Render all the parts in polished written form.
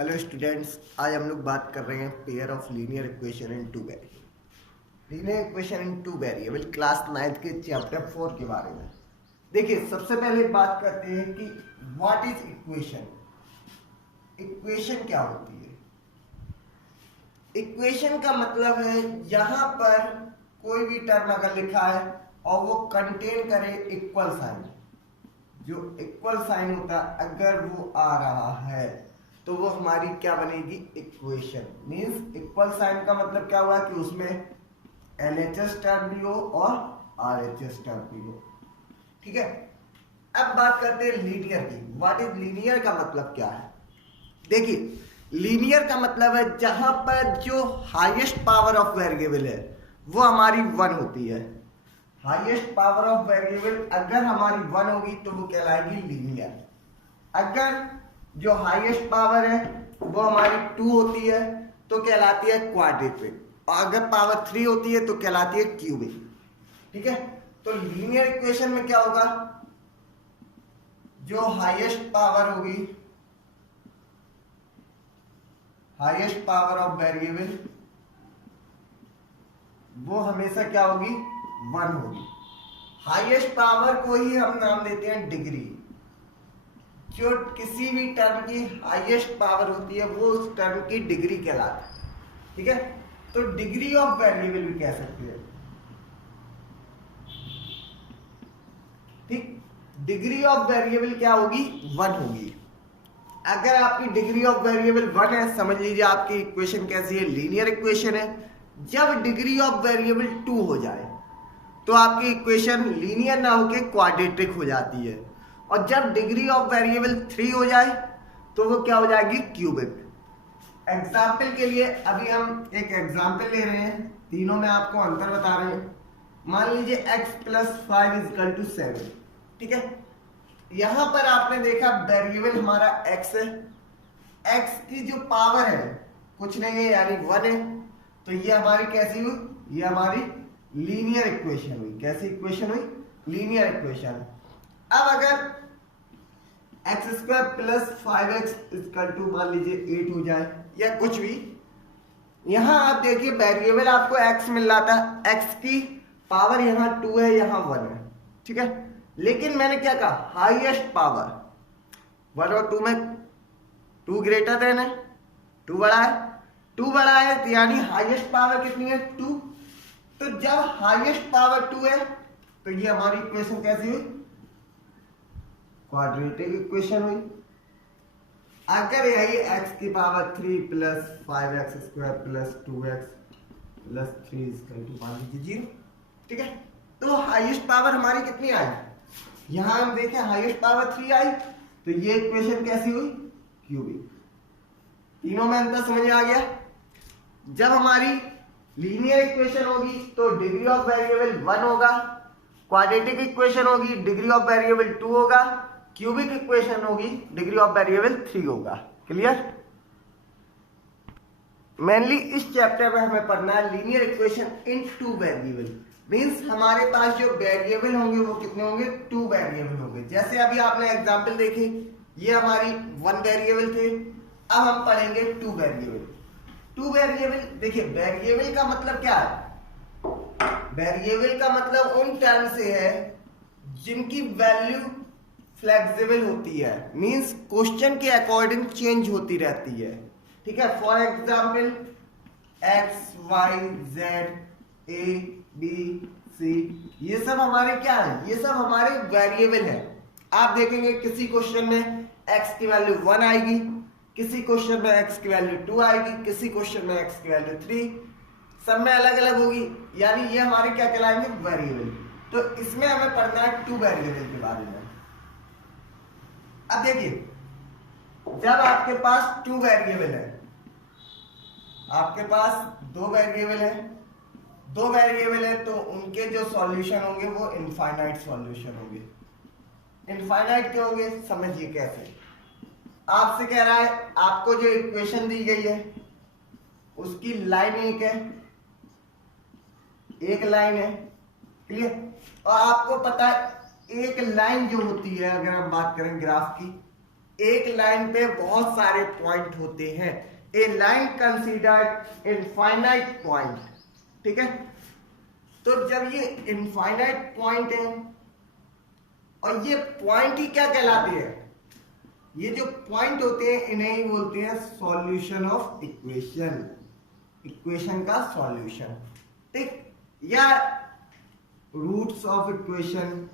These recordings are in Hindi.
हेलो स्टूडेंट्स, आज हम लोग बात कर रहे हैं pair of linear equation in two variable. Linear equation in two variable class 9 के चैप्टर 4 के बारे में। देखिए, सबसे पहले बात करते हैं कि व्हाट इज इक्वेशन। इक्वेशन क्या होती है? इक्वेशन का मतलब है यहां पर कोई भी टर्म अगर लिखा है और वो कंटेन करे इक्वल साइन, जो इक्वल साइन होता है अगर वो आ रहा है तो वो हमारी क्या बनेगी? इक्वेशन। मींस इक्वल साइन का मतलब क्या हुआ कि उसमें एलएचएस टर्म भी हो और आरएचएस टर्म भी हो। ठीक है, अब बात करते हैं लीनियर की। व्हाट इज लीनियर का मतलब क्या है? देखिए, लीनियर का मतलब है जहां पर जो हाईएस्ट पावर ऑफ वेरिएबल है वो हमारी 1 होती है। हाईएस्ट पावर ऑफ वेरिएबल अगर हमारी 1 होगी तो वो कहलाएगी लीनियर। अगर जो हाईएस्ट पावर है वो हमारी 2 होती है तो कहलाती है क्वाड्रेटिक, और अगर पावर 3 होती है तो कहलाती है क्यूबिक। ठीक है, तो लीनियर इक्वेशन में क्या होगा? जो हाईएस्ट पावर होगी, हाईएस्ट पावर ऑफ वेरिएबल, वो हमेशा क्या होगी? 1 होगी। हाईएस्ट पावर को ही हम नाम देते हैं डिग्री। जो किसी भी टर्म की हाईएस्ट पावर होती है वो उस टर्म की डिग्री कहलाती है। ठीक है, तो डिग्री ऑफ वेरिएबल भी कह सकते हैं। ठीक, डिग्री ऑफ वेरिएबल क्या होगी? 1 होगी। अगर आपकी डिग्री ऑफ वेरिएबल 1 है, समझ लीजिए आपकी इक्वेशन कैसी है? लीनियर इक्वेशन है। जब डिग्री ऑफ वेरिएबल 2 हो जाए तो आपकी इक्वेशन लीनियर ना होके क्वाड्रेटिक हो जाती है, और जब डिग्री ऑफ वेरिएबल 3 हो जाए तो वो क्या हो जाएगी? क्यूबिक। एग्जाम्पल के लिए अभी हम एक एग्जाम्पल ले रहे हैं, तीनों में आपको अंतर बता रहे हैं। मान लीजिए x + 5 = 7। ठीक है, यहां पर आपने देखा वेरिएबल हमारा x है, x की जो पावर है कुछ नहीं है यानी 1 है, तो ये हमारी कैसी हुई? ये हमारी लीनियर इक्वेशन हुई। कैसी इक्वेशन हुई? Linear equation. अब अगर x² + 5x = मान लीजिए 8 हो जाए या कुछ भी, यहां आप देखिए वेरिएबल आपको x मिल रहा था, x की पावर यहां 2 है, यहां 1 है। ठीक है, लेकिन मैंने क्या कहा? हाईएस्ट पावर 1 और 2 में 2 ग्रेटर देन है, 2 बड़ा है, 2 बड़ा है तो यानी हाईएस्ट पावर कितनी है? 2। तो जब हाईएस्ट पावर 2 है तो ये हमारी इक्वेशन कैसी हुई? क्वाड्रेटिक इक्वेशन हुई। अगर यही x की पावर 3 + 5x² + 2x + 3 = मान लीजिए 0। ठीक है, तो हाईएस्ट पावर हमारी कितनी आई? यहां हम देखें हाईएस्ट पावर 3 आई, तो ये इक्वेशन कैसी हुई? क्यूबिक। तीनों में अंतर समझ में आ गया? जब हमारी लीनियर इक्वेशन होगी तो डिग्री ऑफ वेरिएबल 1 होगा, क्वाड्रेटिक इक्वेशन होगी डिग्री ऑफ वेरिएबल 2 होगा, क्यूबिक इक्वेशन होगी डिग्री ऑफ वेरिएबल 3 होगा। क्लियर? मेनली इस चैप्टर में हमें पढ़ना है linear equation in two variable. Means हमारे पास जो वेरिएबल होंगे वो कितने होंगे? 2 वेरिएबल होंगे। जैसे अभी आपने एग्जांपल देखी, ये हमारी 1 वेरिएबल थे, अब हम पढ़ेंगे 2 वेरिएबल। 2 वेरिएबल, देखिए वेरिएबल का मतलब क्या है? वेरिएबल का मतलब उन टर्म से है जिनकी वैल्यू फ्लेक्सिबल होती है, मींस क्वेश्चन के अकॉर्डिंग चेंज होती रहती है। ठीक है, for example x, y, z, a, b, c, ये सब हमारे क्या है? ये सब हमारे वेरिएबल है। आप देखेंगे किसी क्वेश्चन में x की वैल्यू 1 आएगी, किसी क्वेश्चन में x की वैल्यू 2 आएगी, किसी क्वेश्चन में x की वैल्यू 3, सब में अलग अलग होगी, यानी ये हमारे क्या कहलाएंगे? वेरिएबल। तो इसमें हमें पढ़ना है 2 वेरिएबल के बारे में। अब देखिए, जब आपके पास 2 वेरिएबल है, आपके पास 2 वेरिएबल है, 2 वेरिएबल है तो उनके जो सॉल्यूशन होंगे वो इनफाइनाइट सॉल्यूशन होंगे। इनफाइनाइट क्यों होंगे? समझिए कैसे। आपसे कह रहा है, आपको जो इक्वेशन दी गई है उसकी लाइन एक है, एक लाइन है। क्लियर? और आपको पता है एक लाइन जो होती है, अगर हम बात करें ग्राफ की, एक लाइन पे बहुत सारे पॉइंट होते हैं। ए लाइन कंसीडर्ड इनफाइनाइट पॉइंट, ठीक है। तो जब ये इनफाइनाइट पॉइंट है और ये पॉइंट ही क्या कहलाते हैं, ये जो पॉइंट होते हैं इन्हें ही बोलते हैं सॉल्यूशन ऑफ इक्वेशन, इक्वेशन का सॉल्यूशन, ठीक। या रूट्स ऑफ इक्वेशन,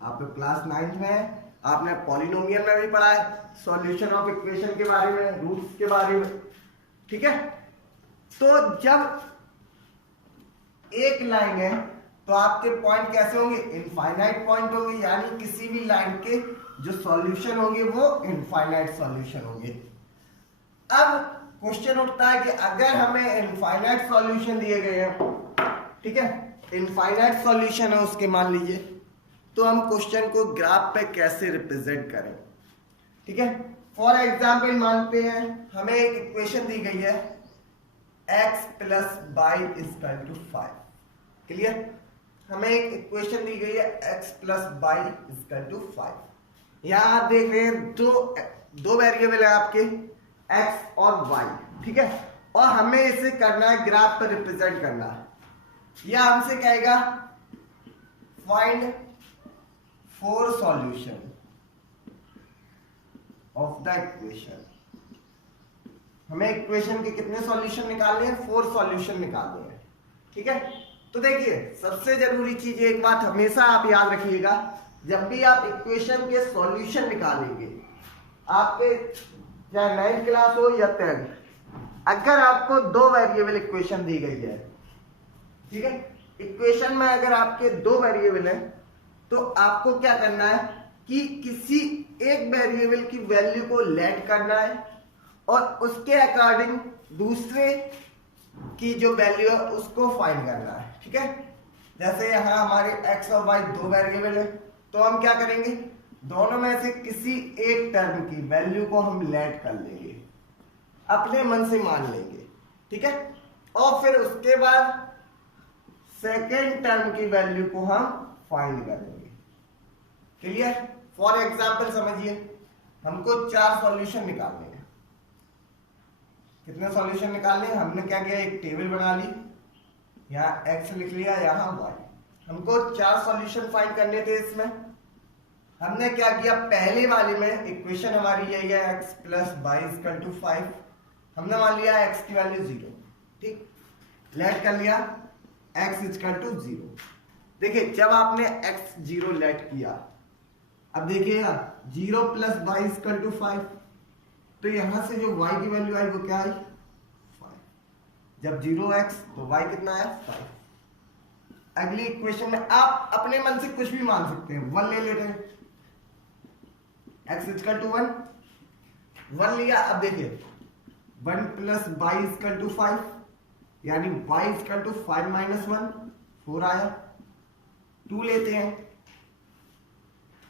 आप क्लास 9th में आपने पॉलिनोमियल में भी पढ़ा है सॉल्यूशन ऑफ इक्वेशन के बारे में, रूट्स के बारे में, ठीक है। तो जब एक लाइन है तो आपके पॉइंट कैसे होंगे, इनफाइनाइट पॉइंट होंगे, यानी किसी भी लाइन के जो सॉल्यूशन होंगे वो इनफाइनाइट सॉल्यूशन होंगे। अब क्वेश्चन उठता है कि अगर हमें इनफाइनाइट सॉल्यूशन दिए गए हैं, ठीक है, इनफाइनाइट सॉल्यूशन है उसके मान लीजिए, तो हम क्वेश्चन को ग्राफ पे कैसे रिप्रेजेंट करें, ठीक है। फॉर एग्जाम्पल मानते हैं हमें एक इक्वेशन दी गई है x plus Y equal to 5, clear. हमें एक इक्वेशन दी गई है x plus Y equal to 5। यहां आप देख रहे हैं दो वेरिएबल है आपके x और y, ठीक है, और हमें इसे करना है ग्राफ पर रिप्रेजेंट करना है। या हमसे कहेगा find 4 solution of the equation. हमें इक्वेशन के कितने सॉल्यूशन निकालने हैं, 4 सॉल्यूशन निकालने हैं, ठीक है। तो देखिए सबसे जरूरी चीज एक बात हमेशा आप याद रखिएगा, जब भी आप इक्वेशन के सॉल्यूशन निकालेंगे, आपके चाहे 9th क्लास हो या 10th, अगर आपको 2 वेरिएबल इक्वेशन दी गई है, ठीक है, इक्वेशन में अगर आपके 2 वेरिएबल है तो आपको क्या करना है कि किसी एक वेरिएबल की वैल्यू को लेट करना है और उसके अकॉर्डिंग दूसरे की जो वैल्यू है उसको फाइंड करना है, ठीक है। जैसे यहाँ हमारे x और y 2 वेरिएबल है, तो हम क्या करेंगे, दोनों में से किसी एक टर्म की वैल्यू को हम लेट कर लेंगे, अपने मन से मान लेंगे, ठीक है, और फिर उसके बाद सेकेंड टर्म की वैल्यू को हम फाइंड करेंगे, क्लियर। फॉर एग्जाम्पल समझिए हमको 4 सॉल्यूशन निकालने हैं। कितने सॉल्यूशन निकालने हैं, हमने क्या किया, एक टेबल बना ली, यहाँ x लिख लिया, यहाँ y। हमको 4 सॉल्यूशन फाइंड करने थे। इसमें हमने क्या किया, पहले वाले में इक्वेशन हमारी यही है x plus Y equal to 5, हमने मान लिया x की वैल्यू 0, ठीक, लेट कर लिया x इक्वल टू 0। देखिए जब आपने x 0 लेट किया, अब देखिएगा 0 प्लस बाई इक्वल टू 5, तो यहां से जो y की वैल्यू आई वो क्या आई, 5। जब 0x तो y कितना है, 5। अगली इक्वेशन में आप अपने मन से कुछ भी मान सकते हैं, 1 ले लेते हैं, x इक्वल टू 1 लिया। अब देखिए 1 प्लस बाई इक्वल टू 5, यानी y इक्वल टू 5 माइनस 1, 4 आया। 2 लेते हैं,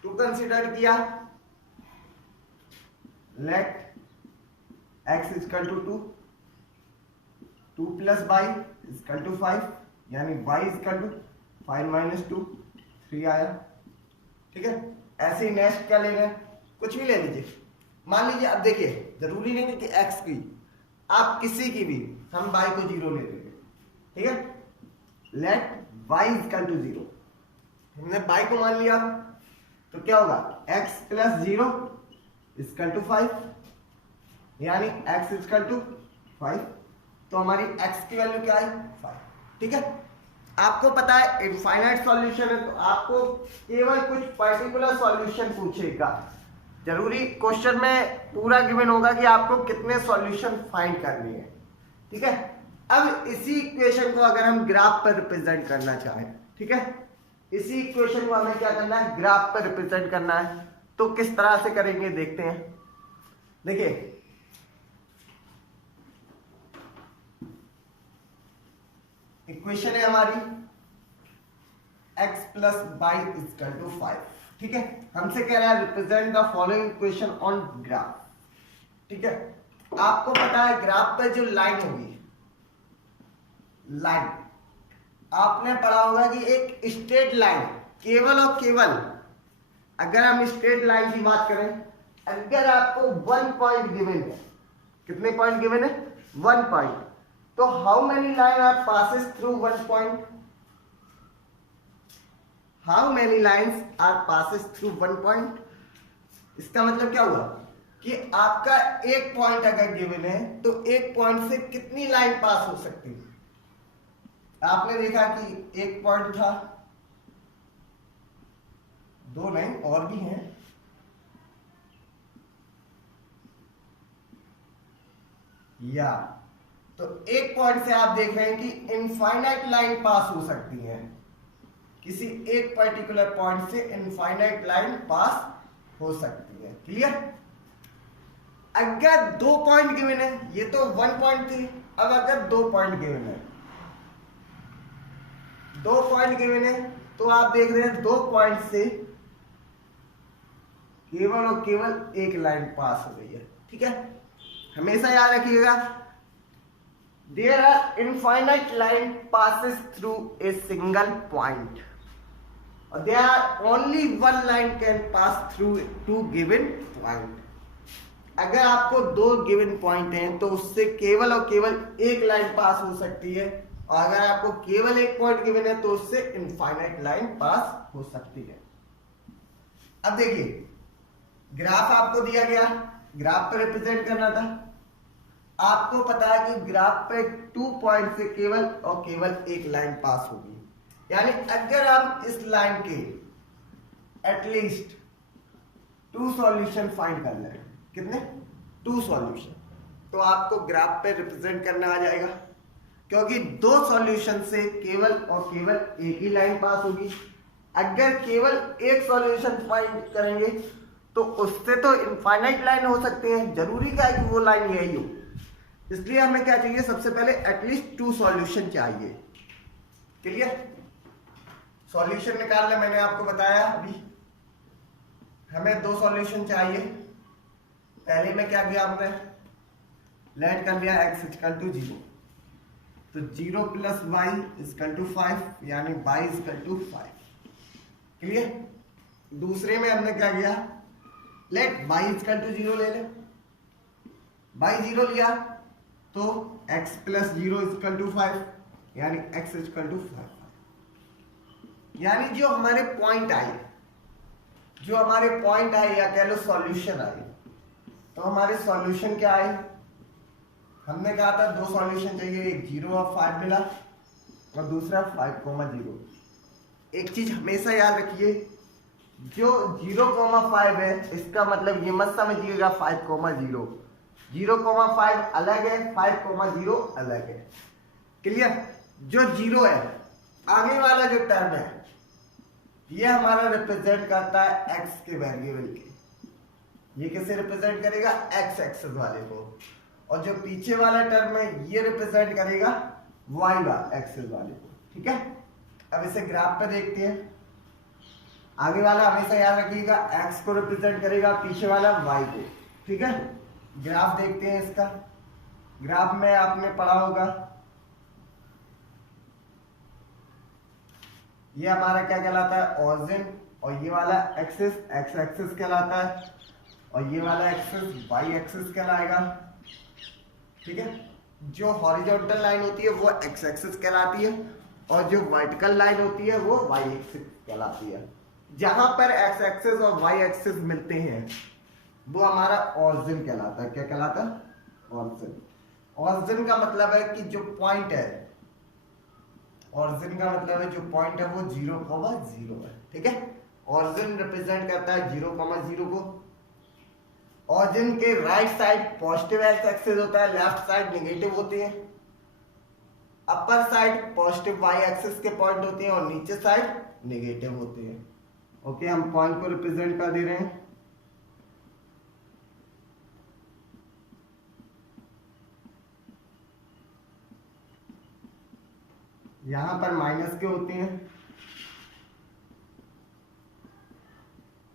2 कंसिडर किया, let x equal to 2, 2 plus Y equal to 5, यानी y इक्वल टू 5 माइनस 2, 3 आया, ठीक है। ऐसे ही नेक्स्ट क्या लेना है, कुछ भी ले लीजिए, मान लीजिए। अब देखिए जरूरी नहीं है कि x की, आप किसी की भी, हम y को 0 ले लेंगे, ठीक है। लेट y इक्वल टू 0, हमने y को मान लिया, तो क्या होगा, x प्लस 0 इक्वल टू 5, यानी x इक्वल टू 5, तो हमारी x की वैल्यू क्या है, 5, ठीक है। आपको पता है इनफाइनाइट सॉल्यूशन है, तो आपको केवल कुछ पर्टिकुलर सॉल्यूशन पूछेगा। जरूरी क्वेश्चन में पूरा गिवन होगा कि आपको कितने सॉल्यूशन फाइंड करने हैं, ठीक है। अब इसी इक्वेशन को अगर हम ग्राफ पर रिप्रेजेंट करना चाहें, ठीक है, इसी इक्वेशन को हमें क्या करना है, ग्राफ पर रिप्रेजेंट करना है, तो किस तरह से करेंगे देखते हैं। देखिए इक्वेशन है हमारी x plus Y equal to 5, ठीक है। हमसे कह रहा है represent the following equation on graph, ठीक है। आपको पता है ग्राफ पे जो लाइन होगी, लाइन आपने पढ़ा होगा कि एक स्ट्रेट लाइन केवल और केवल अगर हम स्ट्रेट लाइन की बात करें, अगर आपको 1 पॉइंट गिवन है, कितने पॉइंट गिवन है? 1 पॉइंट, तो how many line are passes through 1 point? How many lines are passes through 1 point? इसका मतलब क्या हुआ कि आपका एक पॉइंट अगर गिवन है तो एक पॉइंट से कितनी लाइन पास हो सकती है? आपने देखा कि एक पॉइंट था, 2 लाइन और भी हैं, या तो एक पॉइंट से आप देख रहे हैं कि इनफाइनाइट लाइन पास हो सकती है, किसी एक पर्टिकुलर पॉइंट से इनफाइनाइट लाइन पास हो सकती है। क्लियर? अगर 2 पॉइंट गिवन है, ये तो 1 पॉइंट थी, अब अगर 2 पॉइंट गिवन है, 2 पॉइंट गिवन है, तो आप देख रहे हैं 2 पॉइंट से केवल और केवल एक लाइन पास हो गई है। ठीक है, हमेशा याद रखिएगा, there are infinite line passes through a single point और there are only 1 line can pass through 2 given point. अगर आपको 2 गिवन पॉइंट हैं तो उससे केवल और केवल एक लाइन पास हो सकती है, और अगर आपको केवल एक पॉइंट गिवन है तो उससे इनफाइनाइट लाइन पास हो सकती है। अब देखिए, ग्राफ आपको दिया गया, ग्राफ पर रिप्रेजेंट करना था, आपको पता है कि ग्राफ पे 2 पॉइंट से केवल और केवल एक लाइन पास होगी, यानी अगर हम इस लाइन के एटलीस्ट 2 सॉल्यूशन फाइंड कर लें, कितने? 2 सॉल्यूशन, तो आपको ग्राफ पे रिप्रेजेंट करना आ जाएगा, क्योंकि 2 सॉल्यूशन से केवल और केवल एक ही लाइन पास होगी। अगर केवल एक सॉल्यूशन फाइंड करेंगे तो उससे तो इनफाइनाइट लाइन हो सकती है, जरूरी क्या है कि वो लाइन यही हो, इसलिए हमें क्या चाहिए? सबसे पहले एटलीस्ट 2 सॉल्यूशन चाहिए। क्लियर? सॉल्यूशन निकालना मैंने आपको बताया, अभी हमें 2 सॉल्यूशन चाहिए। पहले में क्या किया हमने? लेट कर लिया x इक्वल टू 0, तो 0 प्लस y इक्वल टू 5, यानी y इक्वल टू 5। क्लियर? दूसरे में हमने क्या किया? लेट y इक्वल टू 0 ले ले, y 0 लिया तो x प्लस 0 इक्वल टू 5, यानी x इक्वल टू 5। यानी जो हमारे पॉइंट आए, जो हमारे पॉइंट आए या कह लो सॉल्यूशन आए, तो हमारे सॉल्यूशन क्या आए? हमने कहा था 2 सॉल्यूशन चाहिए, एक 0 और 5 मिला और दूसरा 5,0। एक चीज हमेशा याद रखिए, जो 0,5 है इसका मतलब ये मत समझिएगा 5,0, 0,5 अलग है, 5,0 अलग है। क्लियर? जो 0 है, आगे वाला जो टर्म है, ये हमारा रिप्रेजेंट करता है x के वेरिएबल के। ये किसे रिप्रेजेंट करेगा? x एक्सिस वाले को। और जो पीछे वाला टर्म है ये रिप्रेजेंट करेगा y एक्सिस वाले को। ठीक है, अब इसे ग्राफ पे देखते हैं। आगे वाला हमेशा याद रखिएगा x को रिप्रेजेंट करेगा, पीछे वाला y को। ठीक है, ग्राफ देखते हैं इसका। ग्राफ में आपने पढ़ा होगा, ये हमारा क्या कहलाता है? ओरिजिन, और ये वाला एक्सिस x एक्सिस कहलाता है, और ये वाला एक्सिस y एक्सिस कहलाएगा। ठीक है, जो हॉरिजॉन्टल लाइन होती है वो x एक्सिस कहलाती है, और जो वर्टिकल लाइन होती है वो y एक्सिस कहलाती है। जहां पर x एक्सिस और y एक्सिस मिलते हैं वो हमारा ओरिजिन कहलाता है। क्या कहलाता है? ओरिजिन। ओरिजिन का मतलब है कि जो पॉइंट है, ओरिजिन का मतलब है जो पॉइंट है वो 0,0 है। ठीक है, ओरिजिन रिप्रेजेंट करता है 0,0 को। ओरिजिन के right side positive x axis होता है, लेफ्ट साइड नेगेटिव होती है। Upper side positive y axis के पॉइंट होते हैं और नीचे साइड नेगेटिव होते हैं। ओके, हम पॉइंट को रिप्रेजेंट कर दे रहे हैं। यहां पर माइनस के होते हैं।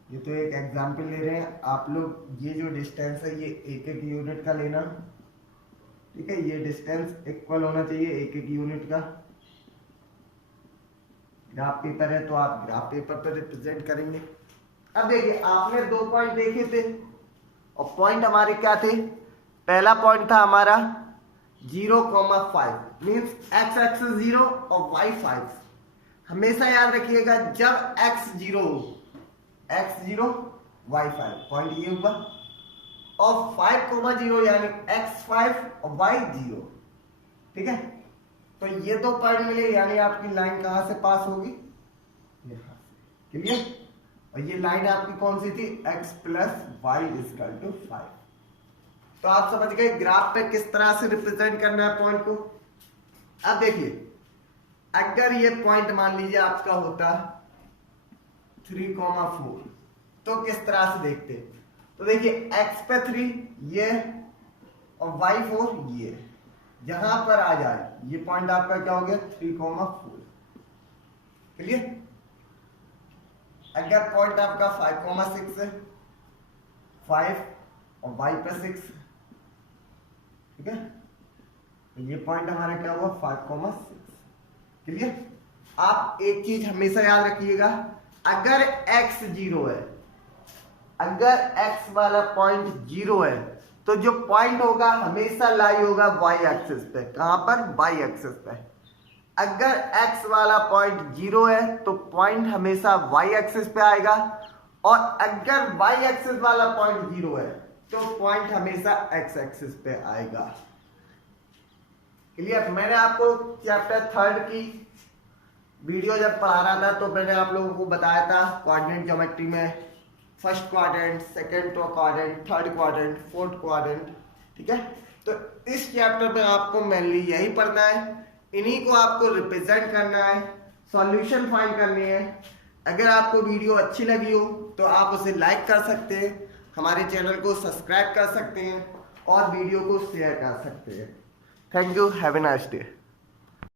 ये तो एक एग्जाम्पल ले रहे हैं आप लोग। ये जो डिस्टेंस है ये 1-1 यूनिट का लेना। ठीक है, ये डिस्टेंस इक्वल होना चाहिए 1-1 यूनिट का। ग्राफ पेपर है तो आप ग्राफ पेपर पर रिप्रेजेंट करेंगे। अब देखिए आपने 2 पॉइंट देखे थे और पॉइंट हमारे क्या थे, पहला पॉइंट था हमारा 0,5 मीन्स x एक्सिस 0 और y 5। हमेशा याद रखिएगा जब x 0 y 5 पॉइंट ये हुआ, और 5,0 यानी x 5 और y 0। ठीक है, तो ये 2 पॉइंट मिले यानी आपकी लाइन कहां से पास होगी, यहां से। क्लियर? और ये लाइन आपकी कौन सी थी, x plus Y equal to 5। तो आप समझ गए ग्राफ पे किस तरह से रिप्रेजेंट करना है पॉइंट को। अब देखिए अगर ये पॉइंट मान लीजिए आपका होता 3,4 तो किस तरह से देखते, तो देखिए x पे 3 ये और y 4 ये, यहां पर आ जाए ये पॉइंट आपका क्या हो गया 3,4। क्लियर? अगर पॉइंट आपका 5,6 है, 5 और y पे 6, ठीक है, तो ये पॉइंट हमारा क्या हुआ 5,6। क्लियर? आप एक चीज हमेशा याद रखिएगा, अगर x 0 है, अगर x वाला पॉइंट 0 है तो जो पॉइंट होगा हमेशा लाई होगा y एक्सिस पे। कहां पर, y एक्सिस पे। अगर x वाला पॉइंट 0 है तो पॉइंट हमेशा y एक्सिस पे आएगा, और अगर y एक्सिस वाला पॉइंट 0 है तो पॉइंट हमेशा x एक्सिस पे आएगा। क्लियर? मैंने आपको चैप्टर 3 की वीडियो जब पढ़ा रहा था तो मैंने आप लोगों को बताया था कोऑर्डिनेट ज्योमेट्री में first quadrant, second quadrant, third quadrant, fourth quadrant. ठीक है, तो इस चैप्टर में आपको मेनली यही पढ़ना है, इन्हीं को आपको रिप्रेजेंट करना है, सॉल्यूशन फाइंड करनी है। अगर आपको वीडियो अच्छी लगी हो तो आप उसे लाइक कर सकते हैं, हमारे चैनल को सब्सक्राइब कर सकते हैं और वीडियो को शेयर कर सकते हैं। Thank you, have a nice day.